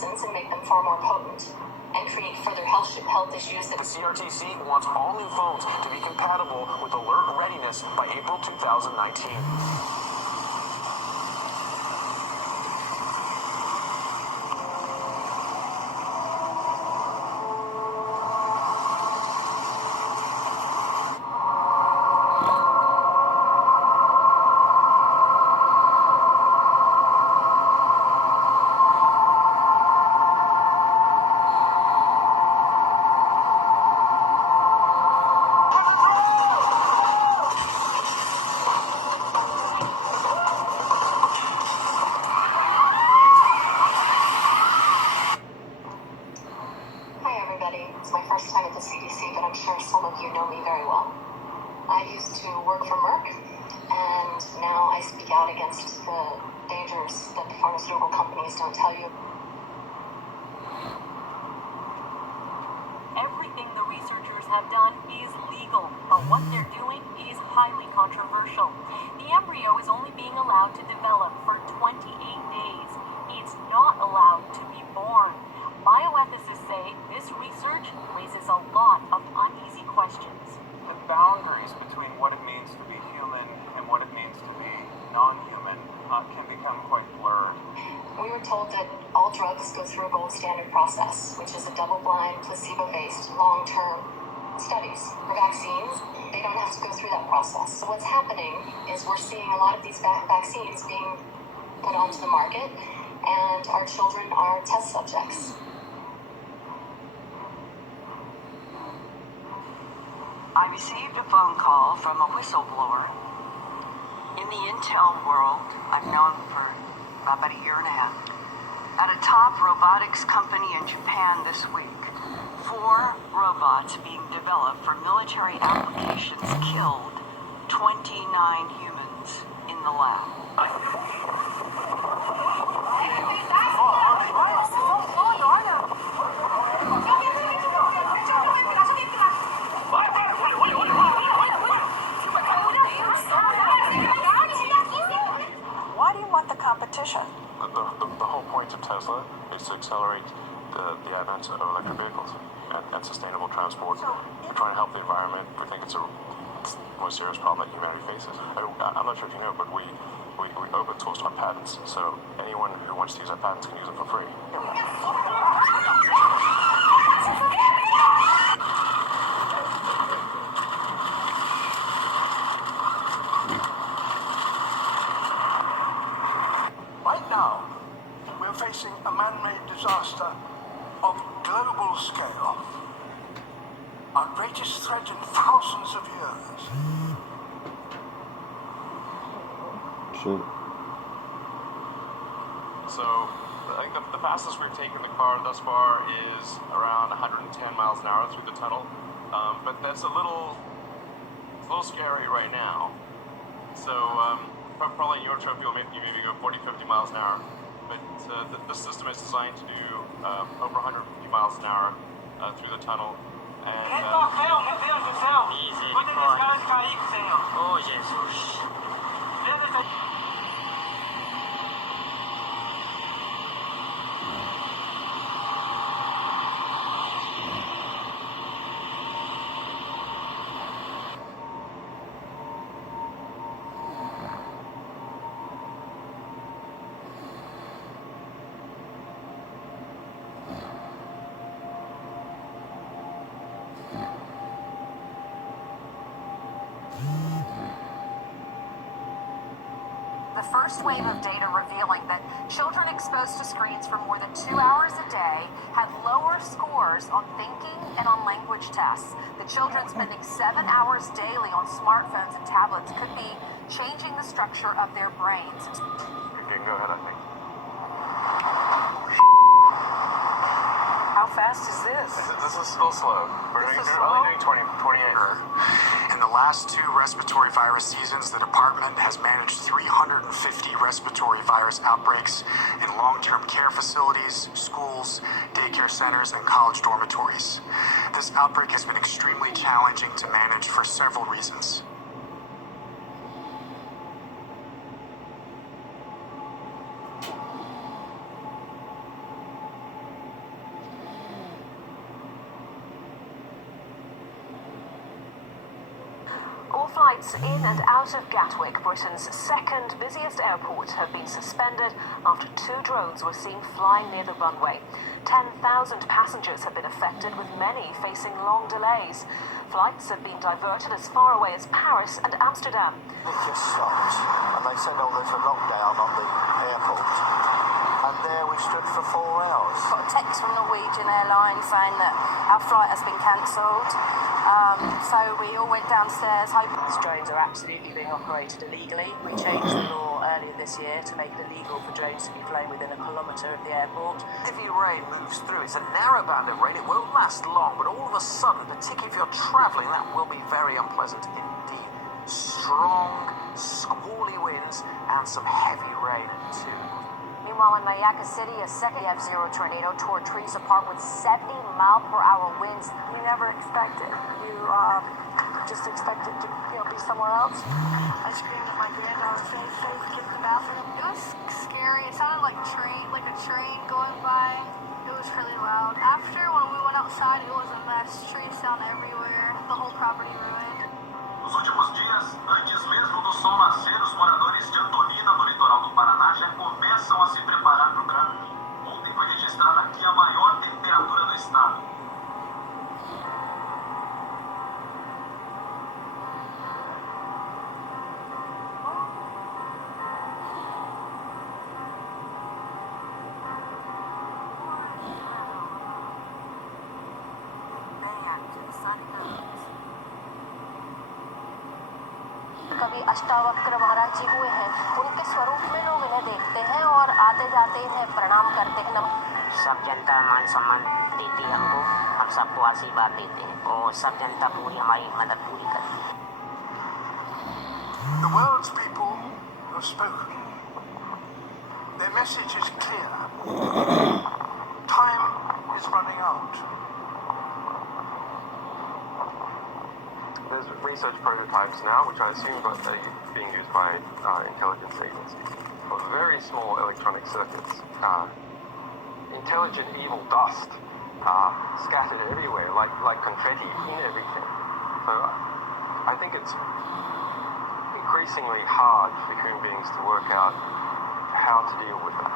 toxins and make them far more potent and create further health issues. The CRTC wants all new phones to be compatible with alert readiness by April 2019. It's my first time at the CDC, but I'm sure some of you know me very well. I used to work for Merck, and now I speak out against the dangers that the pharmaceutical companies don't tell you. Everything the researchers have done is legal, but what they're doing is highly controversial. The embryo is only being allowed to develop for 28 days. It's not allowed to be born. Bioethicists say this research raises a lot of uneasy questions. The boundaries between what it means to be human and what it means to be non-human can become quite blurred. We were told that all drugs go through a gold standard process, which is a double-blind, placebo-based, long-term studies. For vaccines, they don't have to go through that process. So what's happening is we're seeing a lot of these vaccines being put onto the market, and our children are test subjects. I received a phone call from a whistleblower. In the intel world, I've known for about a year and a half. At a top robotics company in Japan this week, 4 robots being developed for military applications killed 29 humans in the lab. Why do you want the competition? The whole point of Tesla is to accelerate the advent of electric vehicles and sustainable transport. We're trying to help the environment. We think it's a more serious problem that humanity faces. I'm not sure if you know, but we open sourced our patents, so anyone who wants to use our patents can use them for free. Right now, we're facing a man-made disaster of global scale. Our greatest threat in thousands of years. Sure. So, I think the fastest we've taken the car thus far is around 110 miles an hour through the tunnel. But that's a little scary right now. So, probably in your trip you maybe go 40-50 miles an hour. But the system is designed to do over 150 miles an hour through the tunnel. And Oh, Jesus. The first wave of data revealing that children exposed to screens for more than 2 hours a day had lower scores on thinking and on language tests. The children spending 7 hours daily on smartphones and tablets could be changing the structure of their brains. You can go ahead, I think. How fast is this? This is still slow. We're only doing 28. In the last 2 respiratory virus seasons, the department has managed 350 respiratory virus outbreaks in long-term care facilities, schools, daycare centers, and college dormitories. This outbreak has been extremely challenging to manage for several reasons. flights in and out of Gatwick, Britain's second busiest airport, have been suspended after 2 drones were seen flying near the runway. 10,000 passengers have been affected, with many facing long delays. Flights have been diverted as far away as Paris and Amsterdam. It just stopped, and they said, oh, there's a lockdown on the airport. And there we stood for 4 hours. Got a text from Norwegian Airlines saying that our flight has been cancelled. So we all went downstairs hoping... These drones are absolutely being operated illegally. We changed the law earlier this year to make it illegal for drones to be flown within a kilometre of the airport. Heavy rain moves through. It's a narrow band of rain. It won't last long, but all of a sudden, particularly if you're travelling, that will be very unpleasant indeed. Strong, squally winds and some heavy rain too. Meanwhile, in Mayaka City, a second F-0 tornado tore trees apart with 70-mile-per-hour winds. You never expect it. You just expect it to be somewhere else. I screamed at my granddaughter, Faith, get in the bathroom. It was scary. It sounded like a train going by. It was really loud. After, when we went outside, it was a mess. Trees down everywhere. The whole property ruined. Nos últimos dias, antes mesmo do sol nascer, os moradores de Antolina, no litoral do Paraná, já começam a se preparar para o verão. Ontem foi registrada aqui a maior temperatura do estado. कभी अष्टावक्र महाराज जी हुए हैं, उनके स्वरूप में लोग इन्हें देखते हैं और आते जाते इन्हें प्रणाम करते हैं। सब जनता मान सम्मान देती है हमको, हम सबको आशीर्वाद देते हैं और सब जनता पूरी हमारी मदद पूरी करती है। The world's people have spoken. Their message is clear. Time is running out. There's research prototypes now, which I assume are being used by intelligence agencies, of very small electronic circuits. Intelligent evil dust scattered everywhere, like confetti in everything. So I think it's increasingly hard for human beings to work out how to deal with it.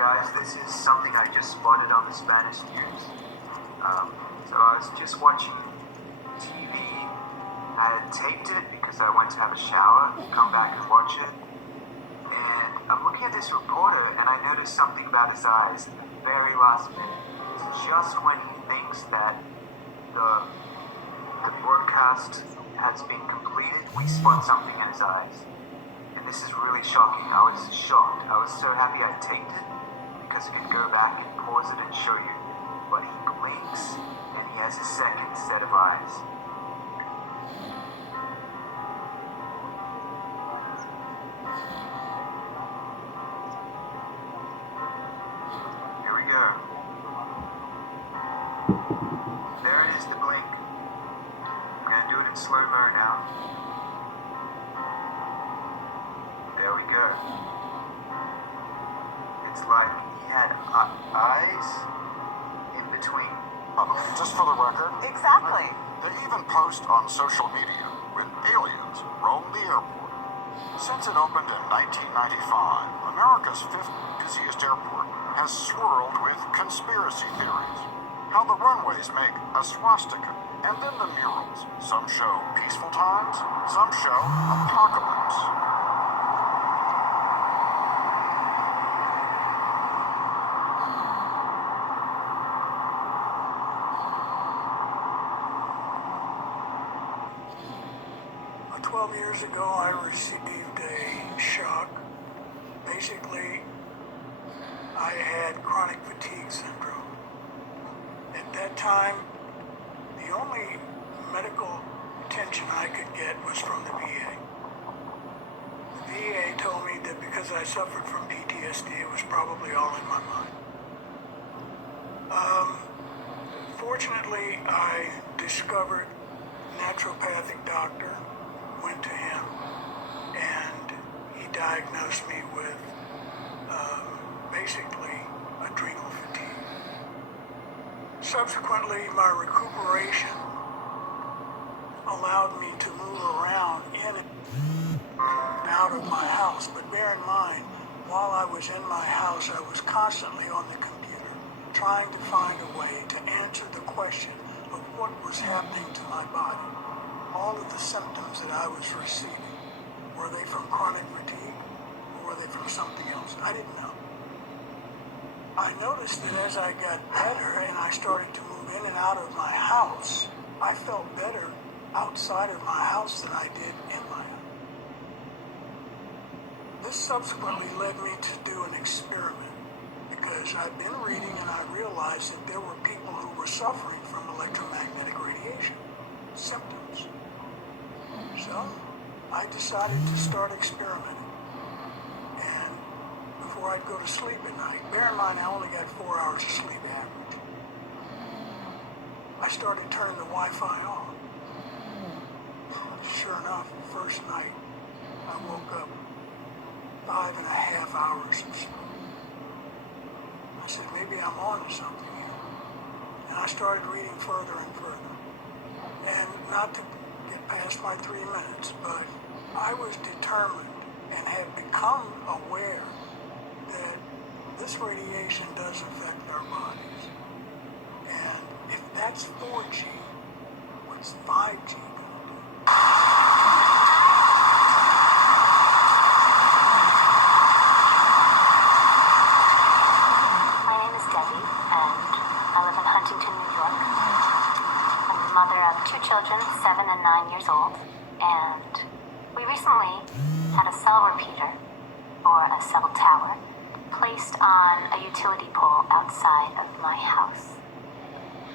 Guys, this is something I just spotted on the Spanish news. So I was just watching TV. I had taped it because I went to have a shower, come back and watch it. And I'm looking at this reporter and I noticed something about his eyes at the very last minute. Just when he thinks that the broadcast has been completed, we spot something in his eyes. And this is really shocking. I was shocked. I was so happy I taped it because I could go back and pause it and show you. But he blinks and he has a second set of eyes. Here we go. There it is, the blink. I'm gonna do it in slow-mo now. There we go. It's like he had eyes in between. Just for the record. Exactly. They even post on social media when aliens roam the airport. Since it opened in 1995, America's 5th busiest airport has swirled with conspiracy theories. How the runways make a swastika, and then the murals. Some show peaceful times, some show apocalypse. Years ago, I received a shock. Basically, I had chronic fatigue syndrome. At that time, the only medical attention I could get was from the VA. The VA told me that because I suffered from PTSD, it was probably all in my mind. Fortunately, I discovered a naturopathic doctor, went to him, and he diagnosed me with basically adrenal fatigue. Subsequently, my recuperation allowed me to move around in and out of my house. But bear in mind, while I was in my house, I was constantly on the computer, trying to find a way to answer the question of what was happening to my body. All of the symptoms that I was receiving, were they from chronic fatigue or were they from something else? I didn't know. I noticed that as I got better and I started to move in and out of my house, I felt better outside of my house than I did in my house. This subsequently led me to do an experiment because I'd been reading and I realized that there were people who were suffering from electromagnetic radiation symptoms. So I decided to start experimenting. And before I'd go to sleep at night, bear in mind I only got 4 hours of sleep average, I started turning the Wi-Fi off. Sure enough, the first night I woke up 5.5 hours of sleep. I said, maybe I'm on to something here. And I started reading further and further. And not to get past my 3 minutes, but I was determined and had become aware that this radiation does affect our bodies. And if that's 4G, what's 5G going to do? My name is Debbie, and I live in Huntington, New York. I'm the mother of 2 children, 7 and 9 years old, and we recently had a cell repeater, or a cell tower, placed on a utility pole outside of my house,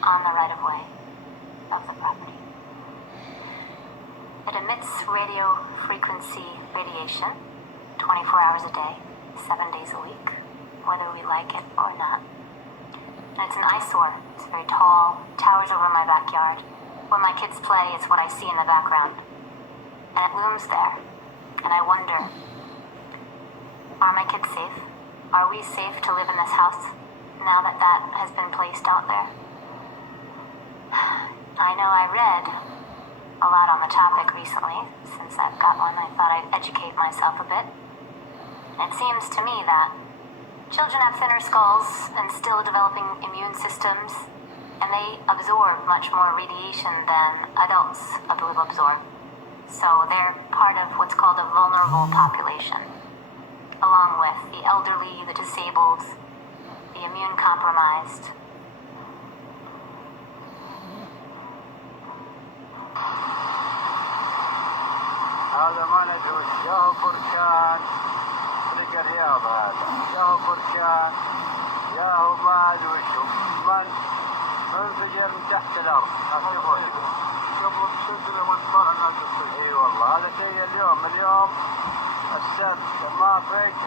on the right-of-way of the property. It emits radio frequency radiation 24 hours a day, 7 days a week, whether we like it or not. And it's an eyesore. It's very tall, towers over my backyard. When my kids play, it's what I see in the background. And it looms there. And I wonder, are my kids safe? Are we safe to live in this house now that that has been placed out there? I know I read a lot on the topic recently. Since I've got one, I thought I'd educate myself a bit. It seems to me that children have thinner skulls and still developing immune systems, and they absorb much more radiation than adults will absorb. So they're part of what's called a vulnerable population, along with the elderly, the disabled, the immune compromised. هذا ما ندري يا هو بركان طريق الرياض هذا يا هو بركان يا هو ما ادري وشو منفجر من تحت الارض شوفوا قبل السلسله والمطر الناس اي والله هذا شيء اليوم السبت ما فيك